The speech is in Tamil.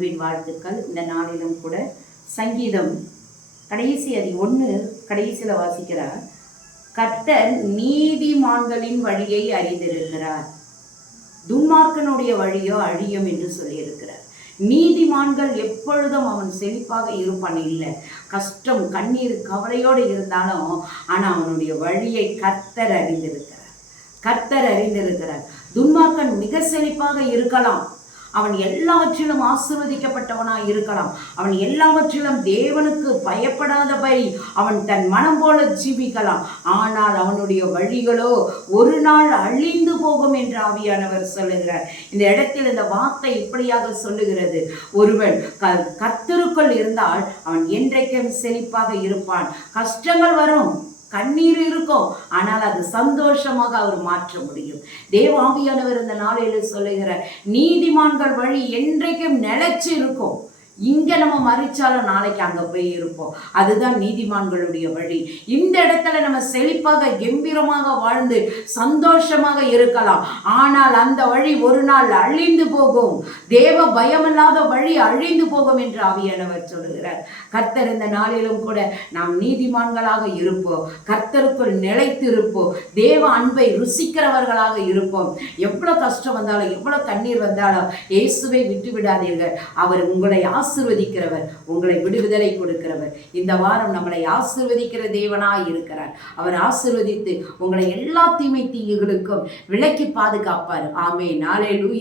அன்பின் வாழ்த்துக்கள். இந்த நாளிலும் கூட சங்கீதம் கடைசி 1 கடைசியில் வாசிக்கிறார், கர்த்தர் நீதிமான்களின் வழியை அறிந்திருக்கிறார், துன்மார்க்கனுடைய வழியோ அழியும் என்று சொல்லியிருக்கிறார். நீதிமான்கள் எப்பொழுதும் அவன் செழிப்பாக இருப்பான் இல்லை, கஷ்டம் கண்ணீர் கவலையோடு இருந்தாலும் ஆனால் அவனுடைய வழியை கர்த்தர் அறிந்திருக்கிறார். கர்த்தர் அறிந்திருக்கிறார். துன்மார்க்கன் மிக செழிப்பாக இருக்கலாம், அவன் எல்லாவற்றிலும் ஆசீர்வதிக்கப்பட்டவனாய் இருக்கலாம், அவன் எல்லாவற்றிலும் தேவனுக்கு பயப்படாதபடி அவன் தன் மனம் போல ஜீவிக்கலாம், ஆனால் அவனுடைய வழிகளோ ஒரு நாள் அழிந்து போகும் என்று ஆவியானவர் சொல்லுகிறார். இந்த இடத்தில் இந்த வார்த்தை இப்படியாக சொல்லுகிறது, ஒருவன் கர்த்தருக்குள் இருந்தால் அவன் என்றைக்கும் செழிப்பாக இருப்பான். கஷ்டங்கள் வரும், கண்ணீர் இருக்கும், ஆனால் அது சந்தோஷமாக அவர் மாற்ற முடியும். தேவாவியானவர் இந்த நாளில் சொல்லுகிறார், நீதிமான்கள் வழி என்றைக்கும் நிலைச்சு இருக்கும். இங்கே நம்ம மறிச்சாலும் நாளைக்கு அங்கே போய் இருப்போம். அதுதான் நீதிமான்களுடைய வழி. இந்த இடத்துல நம்ம செழிப்பாக கம்பீரமாக வாழ்ந்து சந்தோஷமாக இருக்கலாம், ஆனால் அந்த வழி ஒரு நாள் அழிந்து போகும். தேவ பயமில்லாத வழி அழிந்து போகும் என்று ஆவியானவர் சொல்லுகிறார். கர்த்தர் இந்த நாளிலும் கூட நாம் நீதிமான்களாக இருப்போம், கர்த்தருக்குள் நிலைத்து இருப்போம், தேவ அன்பை ருசிக்கிறவர்களாக இருப்போம். எவ்வளோ கஷ்டம் வந்தாலும் எவ்வளோ கண்ணீர் வந்தாலும் இயேசுவை விட்டு விடாதீர்கள். அவர் உங்களை ஆசீர்வதிக்கிறவர், உங்களை விடுதலை கொடுக்கிறவர். இந்த வாரம் நம்மளை ஆசீர்வதிக்கிற தேவனாய் இருக்கிறார். அவர் ஆசீர்வதித்து உங்களை எல்லா தீமைகளுக்கும் விலக்கி பாதுகாப்பார். ஆமென். அல்லேலூயா.